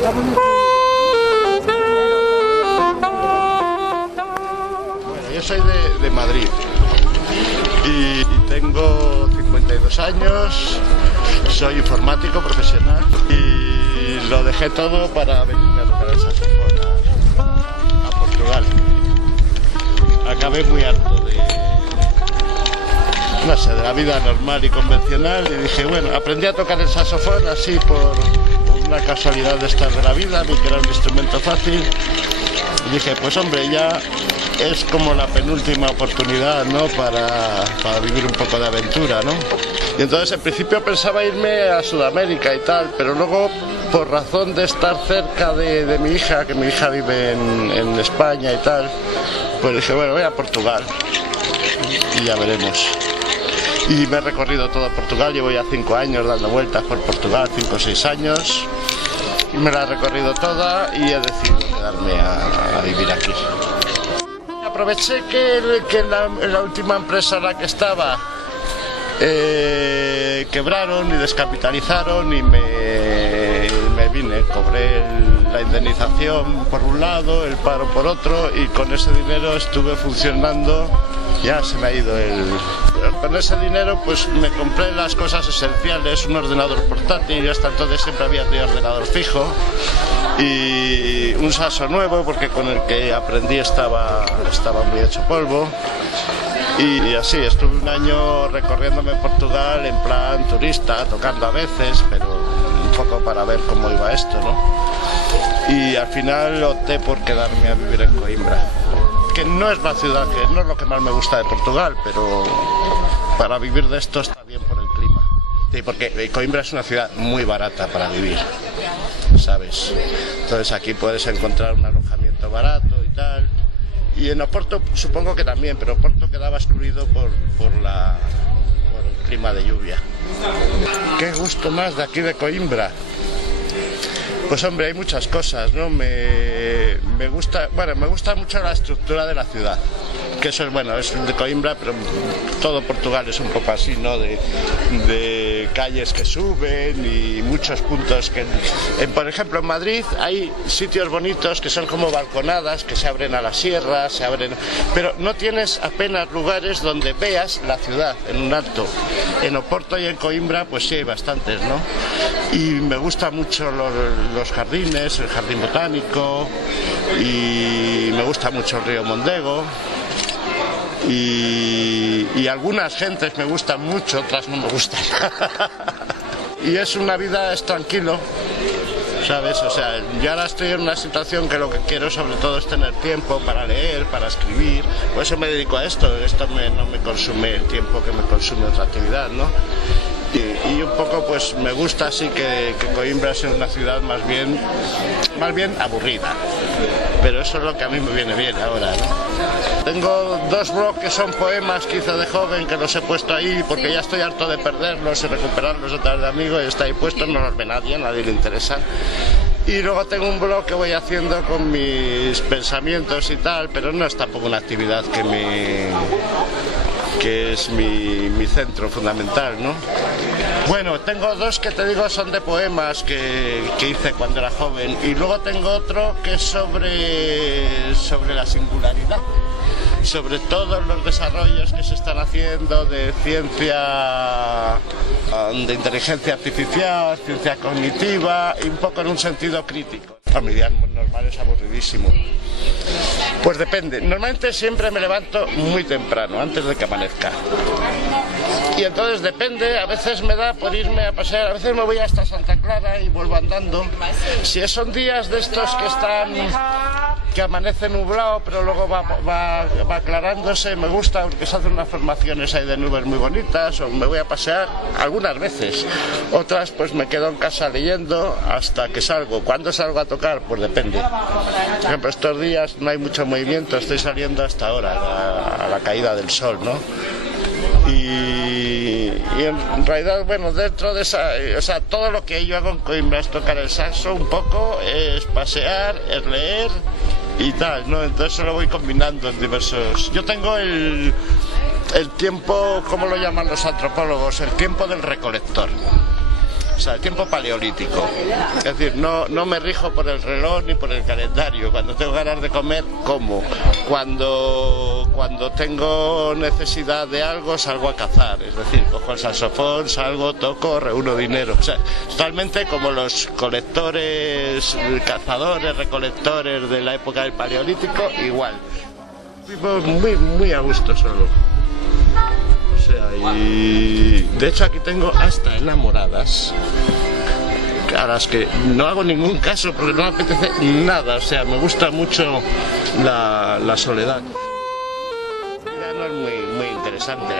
Bueno, yo soy de Madrid y tengo 52 años, soy informático profesional y lo dejé todo para venirme a tocar el saxofón a Portugal. Acabé muy harto no sé, de la vida normal y convencional y dije, bueno, aprendí a tocar el saxofón así por una casualidad de estas de la vida, vi que era un instrumento fácil y dije, pues hombre, ya es como la penúltima oportunidad, ¿no? para vivir un poco de aventura, ¿no? Y entonces en principio pensaba irme a Sudamérica y tal, pero luego por razón de estar cerca de mi hija, que mi hija vive en España y tal, pues dije, bueno, voy a Portugal y ya veremos. Y me he recorrido todo Portugal, llevo ya 5 años dando vueltas por Portugal, 5 o 6 años, y me la he recorrido toda y he decidido quedarme a vivir aquí. Aproveché que la última empresa en la que estaba quebraron y descapitalizaron y me vine, cobré la indemnización por un lado, el paro por otro y con ese dinero estuve funcionando, ya se me ha ido con ese dinero pues me compré las cosas esenciales, un ordenador portátil, y hasta entonces siempre había tenido ordenador fijo y un saxo nuevo porque con el que aprendí estaba muy hecho polvo. Y así, estuve un año recorriéndome Portugal en plan turista, tocando a veces, pero un poco para ver cómo iba esto, ¿no? Y al final opté por quedarme a vivir en Coimbra, que no es la ciudad, que no es lo que más me gusta de Portugal, pero para vivir de esto está bien por el clima. Sí, porque Coimbra es una ciudad muy barata para vivir, ¿sabes? Entonces aquí puedes encontrar un alojamiento barato y tal. Y en Oporto supongo que también, pero Oporto quedaba excluido por el clima de lluvia. ¿Qué gusto más de aquí de Coimbra? Pues hombre, hay muchas cosas, ¿no? Me gusta mucho la estructura de la ciudad, que eso es bueno, es de Coimbra, pero todo Portugal es un poco así, ¿no? De calles que suben y muchos puntos que... por ejemplo, en Madrid hay sitios bonitos que son como balconadas, que se abren a la sierra, pero no tienes apenas lugares donde veas la ciudad en un alto. En Oporto y en Coimbra pues sí hay bastantes, ¿no? Y me gusta mucho los jardines, el jardín botánico, y me gusta mucho el río Mondego. Y algunas gentes me gustan mucho, otras no me gustan. Y es una vida, es tranquilo, ¿sabes? O sea, yo ahora estoy en una situación que lo que quiero sobre todo es tener tiempo para leer, para escribir, por eso me dedico a esto, no me consume el tiempo que me consume otra actividad, ¿no? Y un poco pues me gusta así que Coimbra sea una ciudad más bien aburrida, pero eso es lo que a mí me viene bien ahora, ¿no? Tengo 2 blogs que son poemas que hice de joven, que los he puesto ahí porque ya estoy harto de perderlos y recuperarlos otra vez de amigos, y está ahí puesto, no los ve nadie, a nadie le interesa. Y luego tengo un blog que voy haciendo con mis pensamientos y tal, pero no es tampoco una actividad que es mi centro fundamental, ¿no? Bueno, tengo 2 que te digo son de poemas que hice cuando era joven, y luego tengo otro que es sobre la singularidad, sobre todos los desarrollos que se están haciendo de ciencia, de inteligencia artificial, ciencia cognitiva, y un poco en un sentido crítico. Mi día normal es aburridísimo. Pues depende, normalmente siempre me levanto muy temprano, antes de que amanezca. Y entonces depende, a veces me da por irme a pasear, a veces me voy hasta Santa Clara y vuelvo andando. Si son días de estos que amanece nublado, pero luego va aclarándose, me gusta porque se hacen unas formaciones ahí de nubes muy bonitas, o me voy a pasear algunas veces. Otras pues me quedo en casa leyendo hasta que salgo. ¿Cuándo salgo a tocar? Pues depende. Por ejemplo, estos días no hay mucho movimiento, estoy saliendo hasta ahora, a la caída del sol, ¿no? Y en realidad, bueno, dentro de esa, o sea, todo lo que yo hago en Coimbra es tocar el saxo un poco, es pasear, es leer y tal, ¿no? Entonces lo voy combinando en diversos... Yo tengo el tiempo, ¿cómo lo llaman los antropólogos? El tiempo del recolector. O sea, el tiempo paleolítico. Es decir, no me rijo por el reloj ni por el calendario. Cuando tengo ganas de comer, como. Cuando tengo necesidad de algo, salgo a cazar. Es decir, cojo el saxofón, salgo, toco, reúno dinero. O sea, totalmente como los colectores, cazadores, recolectores de la época del paleolítico, igual. Vivo muy a gusto solo. O sea, y de hecho aquí tengo hasta enamoradas, a las que no hago ningún caso porque no me apetece nada. O sea, me gusta mucho la soledad. Ya no es muy interesante.